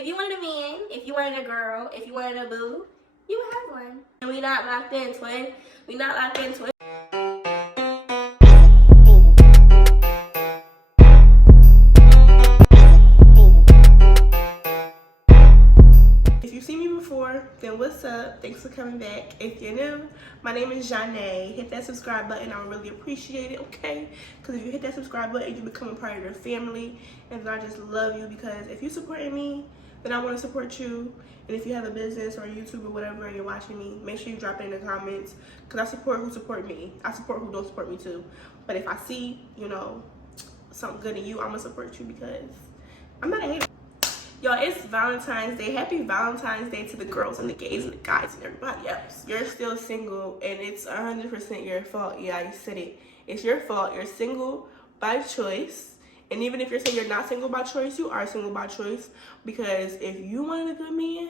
If you wanted a man, if you wanted a girl, if you wanted a boo, you would have one. And we not locked in, twin. We not locked in, twin. If you've seen me before, then what's up? Thanks for coming back. If you're new, my name is Janae. Hit that subscribe button. I would really appreciate it, okay? Because if you hit that subscribe button, you become a part of your family. And I just love you because if you're supporting me, then I want to support you. And if you have a business or a YouTube or whatever and you're watching me, make sure you drop it in the comments. Because I support who support me. I support who don't support me too. But if I see, you know, something good in you, I'm going to support you because I'm not a hater. Y'all, it's Valentine's Day. Happy Valentine's Day to the girls and the gays and the guys and everybody else. You're still single and it's 100% your fault. Yeah, I said it. It's your fault. You're single by choice. And even if you're saying you're not single by choice, you are single by choice. Because if you wanted a good man,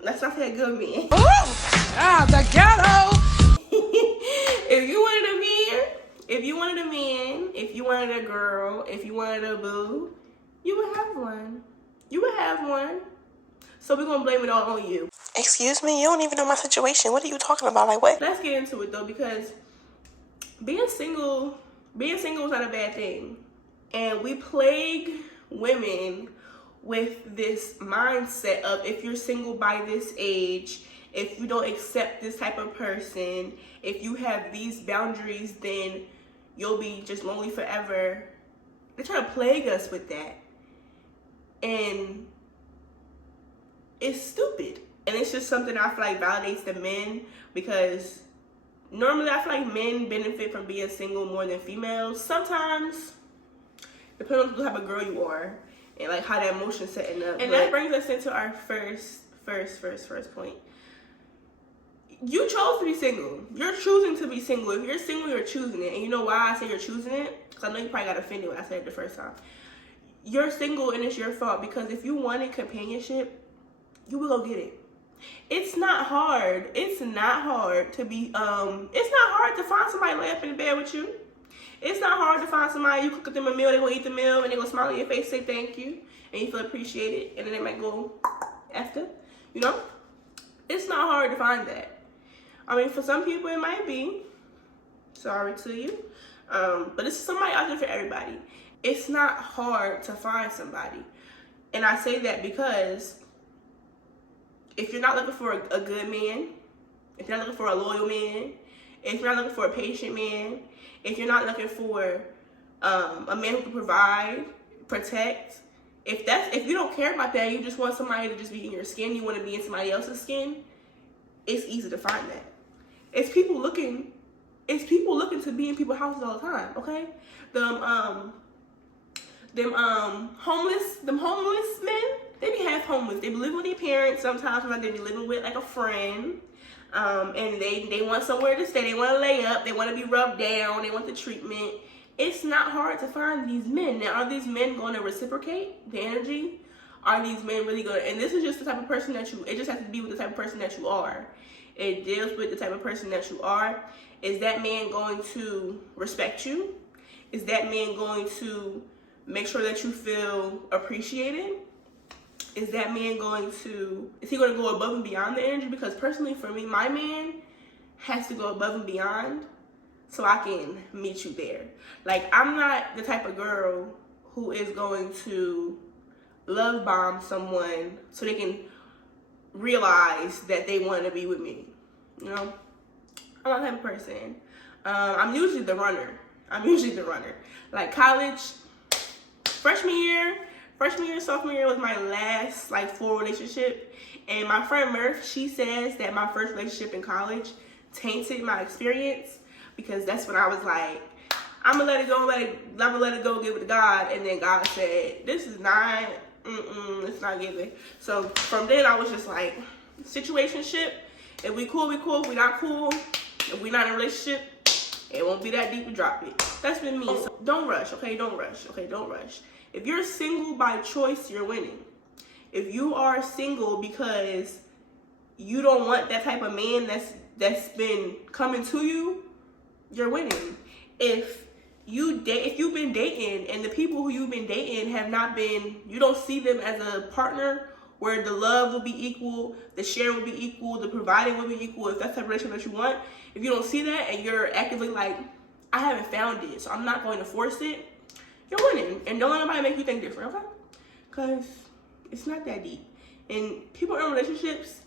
let's not say a good man. Oh, the ghetto. If you wanted a man, if you wanted a girl, if you wanted a boo, you would have one. You would have one. So we're going to blame it all on you. Excuse me? You don't even know my situation. What are you talking about? Like, what? Let's get into it, though, because being single is not a bad thing. And we plague women with this mindset of if you're single by this age, if you don't accept this type of person, if you have these boundaries, then you'll be just lonely forever. They try to plague us with that. And it's stupid. And it's just something I feel like validates the men because normally I feel like men benefit from being single more than females. Sometimes, depending on the type of girl you are and like how that emotion's setting up. And that brings us into our first point. You chose to be single. You're choosing to be single. If you're single, you're choosing it. And you know why I say you're choosing it? Because I know you probably got offended when I said it the first time. You're single and it's your fault because if you wanted companionship, you will go get it. It's not hard. It's not hard to be, it's not hard to find somebody lay up in bed with you. It's not hard to find somebody, you cook them a meal, they gonna eat the meal, and they gonna smile in your face, say thank you, and you feel appreciated, and then they might go after, you know? It's not hard to find that. I mean, for some people it might be. Sorry to you. But it's somebody out there for everybody. It's not hard to find somebody. And I say that because if you're not looking for a good man, if you're not looking for a loyal man, if you're not looking for a patient man, if you're not looking for a man who can provide, protect, if you don't care about that, you just want somebody to just be in your skin, you want to be in somebody else's skin, it's easy to find that. It's people looking to be in people's houses all the time, okay? Them homeless men, they be half homeless. They be living with their parents sometimes, like they be living with like a friend. And they want somewhere to stay. They want to lay up. They want to be rubbed down. They want the treatment. It's not hard to find these men. Now, are these men going to reciprocate the energy? Are these men really going to, and this is just the type of person that it just has to be with the type of person that you are. It deals with the type of person that you are. Is that man going to respect you? Is that man going to make sure that you feel appreciated? Is that man is he going to go above and beyond the energy? Because personally for me, my man has to go above and beyond so I can meet you there. Like, I'm not the type of girl who is going to love bomb someone so they can realize that they want to be with me. You know? I'm not that type of person. I'm usually the runner. Like college, freshman year, sophomore year was my last full relationship. And my friend Murph, she says that my first relationship in college tainted my experience because that's when I was like, I'm gonna let it go, give it to God. And then God said, this is not, it's not giving. So from then I was just like, situationship. If we cool, we cool. If we not cool, if we not in a relationship, it won't be that deep to drop it. That's been me. So don't rush, okay? Don't rush. If you're single by choice, you're winning. If you are single because you don't want that type of man that's been coming to you, you're winning. If if you've been dating and the people who you've been dating have not been, you don't see them as a partner where the love will be equal, the sharing will be equal, the providing will be equal, if that's the relationship that you want. If you don't see that and you're actively like, I haven't found it, so I'm not going to force it, you're winning. And don't let nobody make you think different, okay? Because it's not that deep. And people in relationships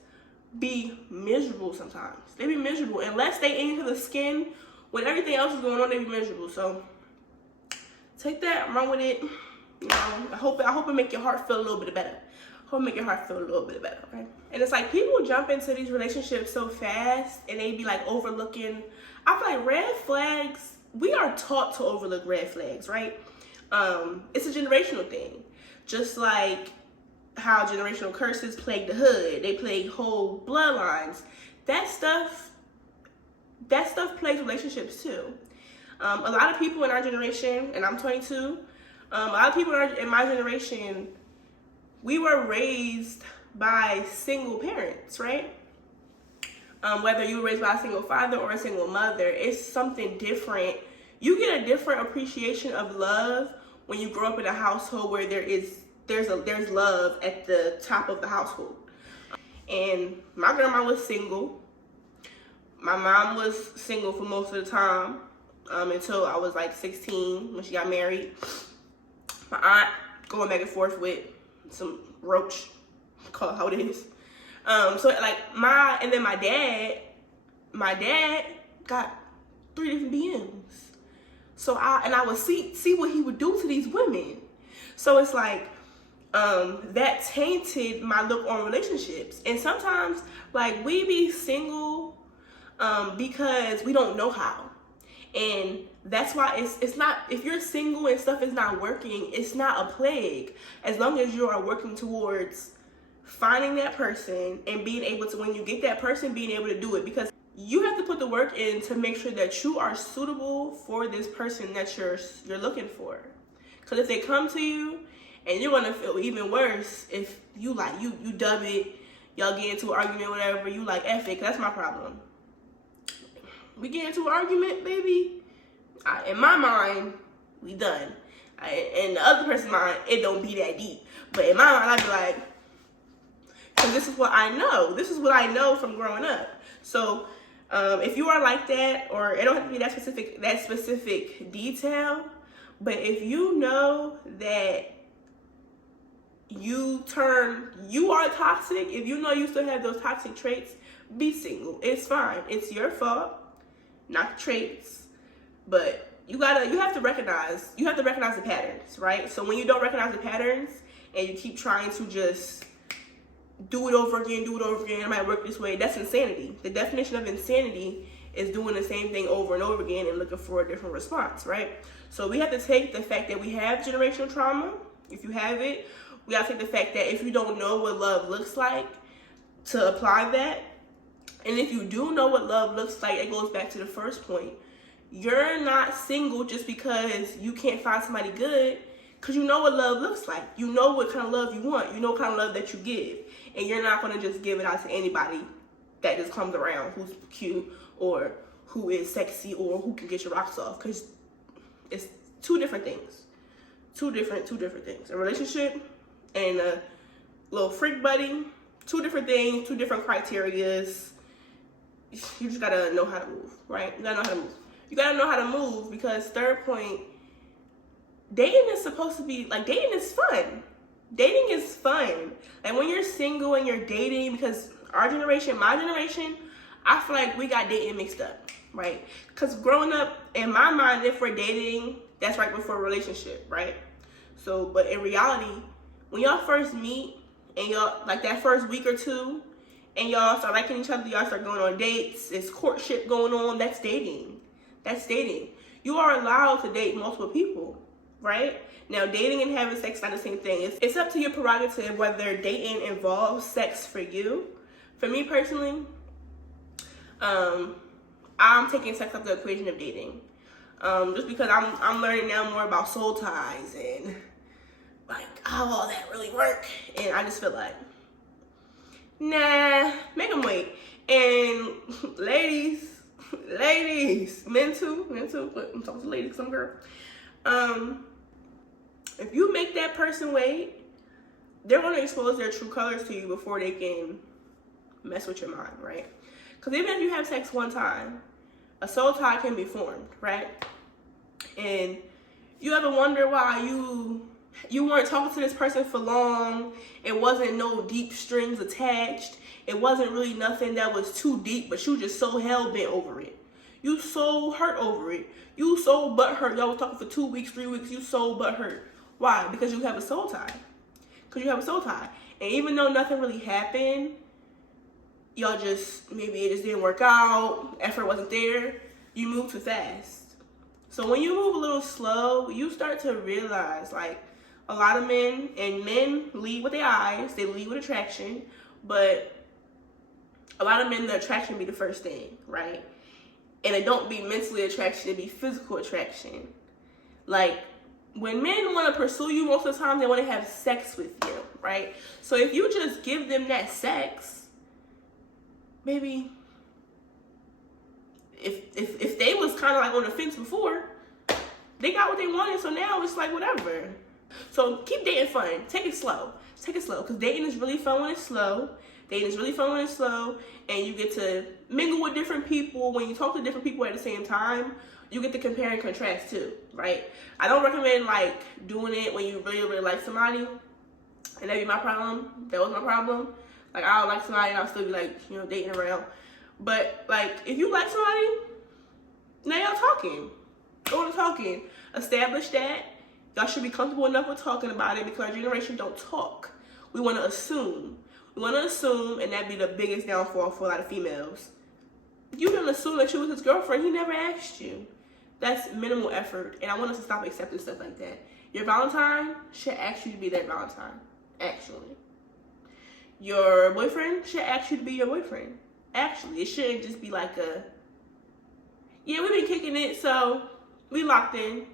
be miserable sometimes. They be miserable. Unless they into the skin, when everything else is going on, they be miserable. So take that, run with it. You know, I hope it make your heart feel a little bit better. Hope it make your heart feel a little bit better, okay? And it's like people jump into these relationships so fast and they be like overlooking. I feel like red flags, we are taught to overlook red flags, right? It's a generational thing. Just like how generational curses plague the hood, they plague whole bloodlines. That stuff plagues relationships too. A lot of people in our generation, and I'm 22, a lot of people in my generation, we were raised by single parents, right? Whether you were raised by a single father or a single mother, it's something different. You get a different appreciation of love when you grow up in a household where there's love at the top of the household. And my grandma was single. My mom was single for most of the time until I was like 16 when she got married. My aunt going back and forth with some roach, call it how it is. So like and then my dad got 3 different BMs. So I would see what he would do to these women. So it's like that tainted my look on relationships. And sometimes like we be single because we don't know how. And that's why it's not, if you're single and stuff is not working, it's not a plague. As long as you are working towards finding that person and being able to, when you get that person, being able to do it. Because you have to put the work in to make sure that you are suitable for this person that you're looking for. Because if they come to you, and you're gonna feel even worse if you like, you dub it, y'all get into an argument, whatever, you like, F it, 'cause that's my problem. We get into an argument, baby, in my mind, we done. In the other person's mind, it don't be that deep. But in my mind, I'd be like, because this is what I know. This is what I know from growing up. So if you are like that, or it don't have to be that specific detail, but if you know that you are toxic, if you know you still have those toxic traits, be single. It's fine. It's your fault, not the traits. But you have to recognize the patterns, right? So when you don't recognize the patterns and you keep trying to just do it over again, it might work this way, that's insanity. The definition of insanity is doing the same thing over and over again and looking for a different response, right? So we have to take the fact that we have generational trauma, if you have it. We gotta take the fact that if you don't know what love looks like, to apply that. And if you do know what love looks like, it goes back to the first point. You're not single just because you can't find somebody good, because you know what love looks like. You know what kind of love you want. You know what kind of love that you give. And you're not gonna just give it out to anybody that just comes around who's cute or who is sexy or who can get your rocks off, because it's two different things. Two different things. A relationship and a little freak buddy, 2 different things, 2 different criterias. You just gotta know how to move, right? You gotta know how to move. You gotta know how to move, because third point, dating is supposed to be, like, dating is fun. Dating is fun. And when you're single and you're dating, because our generation, my generation, I feel like we got dating mixed up, right? Because growing up, in my mind, if we're dating, that's right before a relationship, right? So, but in reality, when y'all first meet and y'all, like that first week or 2, and y'all start liking each other, y'all start going on dates, it's courtship going on, that's dating. That's dating. You are allowed to date multiple people, right? Now, dating and having sex is not the same thing. It's up to your prerogative whether dating involves sex for you. For me personally, I'm taking sex out the equation of dating. Just because I'm learning now more about soul ties and like how all that really work. And I just feel like, nah, make them wait. And ladies, ladies, men too, but I'm talking to ladies, some girl. If you make that person wait, they're going to expose their true colors to you before they can mess with your mind, right? Because even if you have sex one time, a soul tie can be formed, right? And you ever wonder why you weren't talking to this person for long? It wasn't no deep strings attached. It wasn't really nothing that was too deep, but you just so hell-bent over it. You so hurt over it. You so butthurt. Y'all was talking for 2 weeks, 3 weeks. You so butthurt. Why? Because you have a soul tie. Because you have a soul tie. And even though nothing really happened, y'all just, maybe it just didn't work out, effort wasn't there, you move too fast. So when you move a little slow, you start to realize, like, a lot of men lead with their eyes, they lead with attraction, but a lot of men, the attraction be the first thing, right? And it don't be mentally attraction, it be physical attraction. Like, when men want to pursue you, most of the time they want to have sex with you, right? So if you just give them that sex, maybe if they was kind of like on the fence before, they got what they wanted, so now it's like whatever. So keep dating fun. Take it slow. Take it slow, because dating is really fun when it's slow. Dating is really fun when it's slow, and you get to mingle with different people. When you talk to different people at the same time, you get to compare and contrast too, right? I don't recommend like doing it when you really, really like somebody, and that'd be my problem. That was my problem. Like, I'll like somebody and I'll still be like, you know, dating around. But like, if you like somebody, now y'all talking. Go to talking. Establish that. Y'all should be comfortable enough with talking about it, because our generation don't talk. We want to assume. We want to assume, and that'd be the biggest downfall for a lot of females. You didn't assume that you was his girlfriend. He never asked you. That's minimal effort, and I want us to stop accepting stuff like that. Your Valentine should ask you to be that Valentine, actually. Your boyfriend should ask you to be your boyfriend. Actually, it shouldn't just be like yeah, we've been kicking it, so we locked in.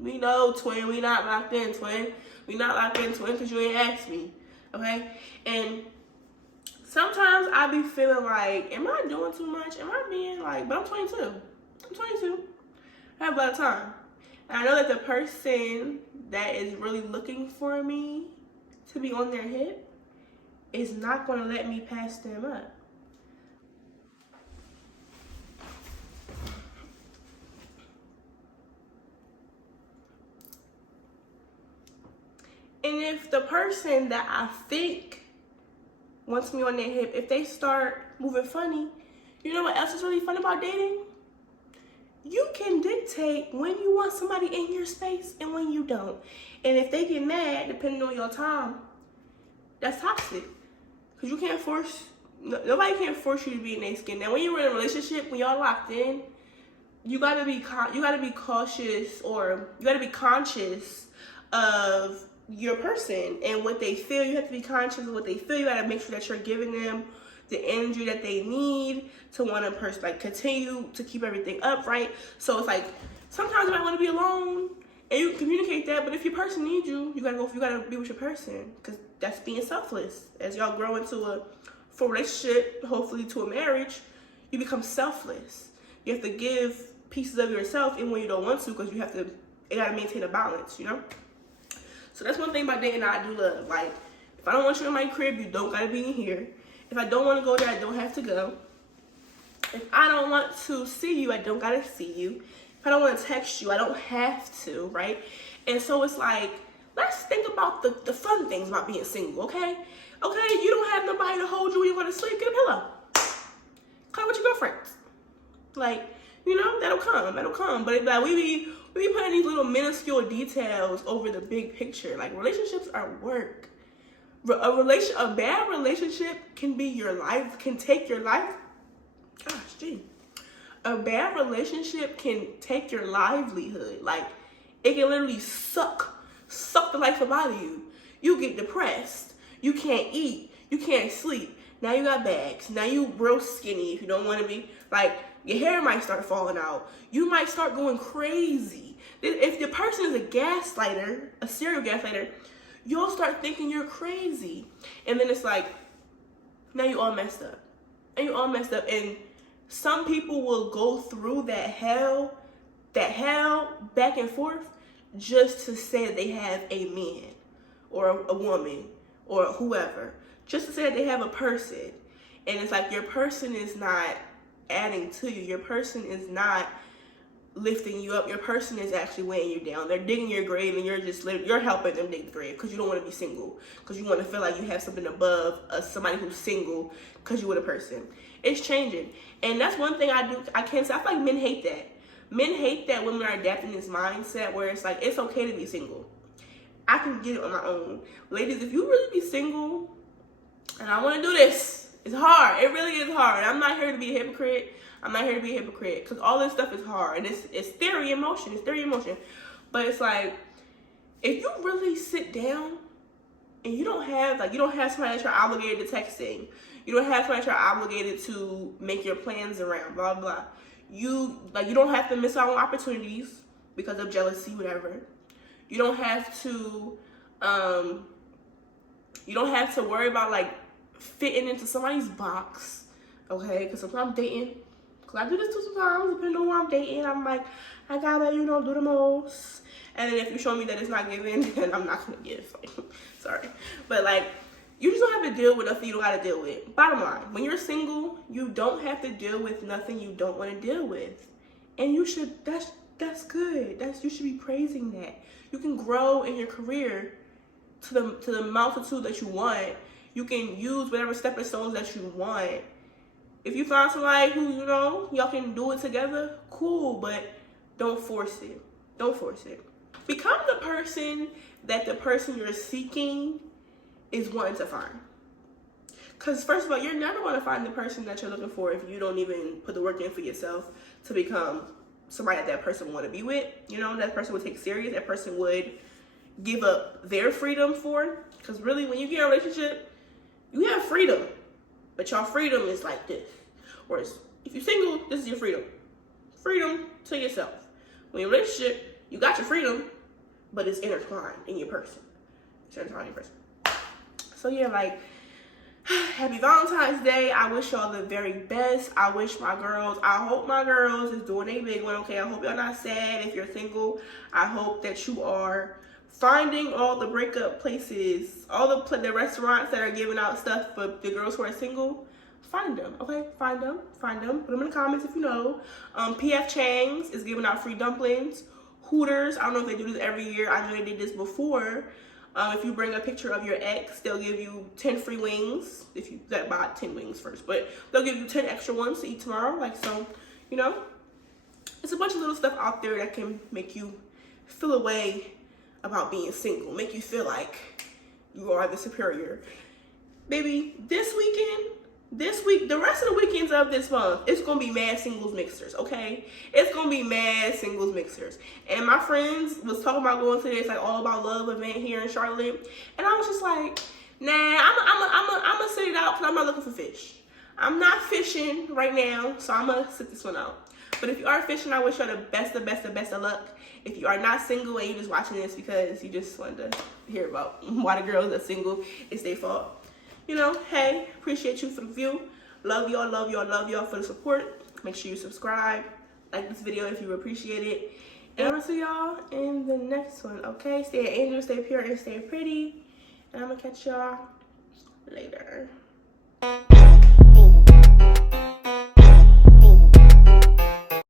We know, twin, we not locked in, twin. We not locked in, twin, because you ain't asked me, okay? And sometimes I be feeling like, am I doing too much? Am I being like, but I'm 22. I'm 22. I have a lot of time. And I know that the person that is really looking for me to be on their hip is not going to let me pass them up. And if the person that I think wants me on their hip, if they start moving funny, you know what else is really fun about dating? You can dictate when you want somebody in your space and when you don't. And if they get mad, depending on your time, that's toxic. Because you can't force, nobody can force you to be in their skin. Now, when you're in a relationship, when y'all locked in, you gotta be cautious, or you gotta be conscious of your person and what they feel. You have to be conscious of what they feel. You gotta make sure that you're giving them the energy that they need to want to continue to keep everything up, right? So it's like, sometimes you might want to be alone, and you can communicate that, but if your person needs you, you gotta be with your person, because that's being selfless. As y'all grow into a full relationship, hopefully to a marriage, you become selfless. You have to give pieces of yourself even when you don't want to, because it gotta maintain a balance, you know? So that's one thing about dating that I do love. Like, if I don't want you in my crib, you don't gotta be in here. If I don't want to go there, I don't have to go. If I don't want to see you, I don't gotta see you. If I don't want to text you, I don't have to, right? And so it's like, let's think about the fun things about being single, okay? Okay, you don't have nobody to hold you when you go to sleep, get a pillow. Come with your girlfriends. Like, you know, that'll come. But like, we be putting these little minuscule details over the big picture. Like, relationships are work. A bad relationship can be your life, can take your life. Gosh, gee. A bad relationship can take your livelihood. Like, it can literally suck the life out of you. You get depressed. You can't eat. You can't sleep. Now you got bags. Now you real skinny if you don't want to be. Like, your hair might start falling out. You might start going crazy. If the person is a gaslighter, a serial gaslighter, you'll start thinking you're crazy. And then it's like, now you all messed up. And some people will go through that hell back and forth just to say that they have a man or a woman or whoever, just to say that they have a person. And it's like your person is not adding to you. Your person is not lifting you up. Your person is actually weighing you down. They're digging your grave, and you're helping them dig the grave because you don't want to be single, because you want to feel like you have something above somebody who's single because you with a person. It's changing, and that's one thing I can't say. I feel like men hate that. Men hate that women are adapting this mindset where it's like it's okay to be single. I can get it on my own. Ladies, if you really be single and I want to do this, it's hard. It really is hard. I'm not here to be a hypocrite. Because all this stuff is hard, and it's theory in motion. But it's like, if you really sit down and you don't have somebody that you're obligated to texting, you don't have somebody that you're obligated to make your plans around, blah blah. You don't have to miss out on opportunities because of jealousy, whatever. You don't have to worry about like fitting into somebody's box, okay? Because sometimes I'm dating. I do this too sometimes, depending on who I'm dating. I'm like, I gotta, do the most. And then if you show me that it's not given, then I'm not gonna give. Like, sorry. But like, you just don't have to deal with nothing you don't gotta deal with. Bottom line, when you're single, you don't have to deal with nothing you don't want to deal with. And you should, that's good. You should be praising that. You can grow in your career to the multitude that you want. You can use whatever stepping stones that you want. If you find somebody who, y'all can do it together, cool, but don't force it. Become the person that the person you're seeking is wanting to find. Because first of all, you're never going to find the person that you're looking for if you don't even put the work in for yourself to become somebody that person would want to be with. That person would take serious. That person would give up their freedom for. Because really, when you get in a relationship, you have freedom. But your freedom is like this. Whereas if you're single, this is your freedom. Freedom to yourself. When you're in a relationship, you got your freedom, but it's intertwined in your person. So yeah, like, happy Valentine's Day. I wish y'all the very best. I hope my girls is doing a big one, okay? I hope y'all not sad if you're single. I hope that you are finding all the breakup places, all the restaurants that are giving out stuff for the girls who are single. Find them, okay? Find them. Put them in the comments if you know. PF Chang's is giving out free dumplings. Hooters, I don't know if they do this every year. I know they did this before. If you bring a picture of your ex, they'll give you 10 free wings. If you buy 10 wings first, but they'll give you 10 extra ones to eat tomorrow. Like, so, it's a bunch of little stuff out there that can make you feel a way about being single, make you feel like you are the superior. Baby, this week, the rest of the weekends of this month, it's gonna be mad singles mixers, okay? It's gonna be mad singles mixers. And my friends was talking about going to this like all about love event here in Charlotte, and I was just like, nah, I'm gonna sit it out because I'm not looking for fish. I'm not fishing right now, so I'm gonna sit this one out. But if you are fishing, I wish you the best of luck. If you are not single and you're just watching this because you just wanted to hear about why the girls are single, it's their fault. Hey, appreciate you for the view. Love y'all for the support. Make sure you subscribe, like this video if you appreciate it. And I'm gonna see y'all in the next one, okay? Stay an angel, stay pure, and stay pretty. And I'm gonna catch y'all later.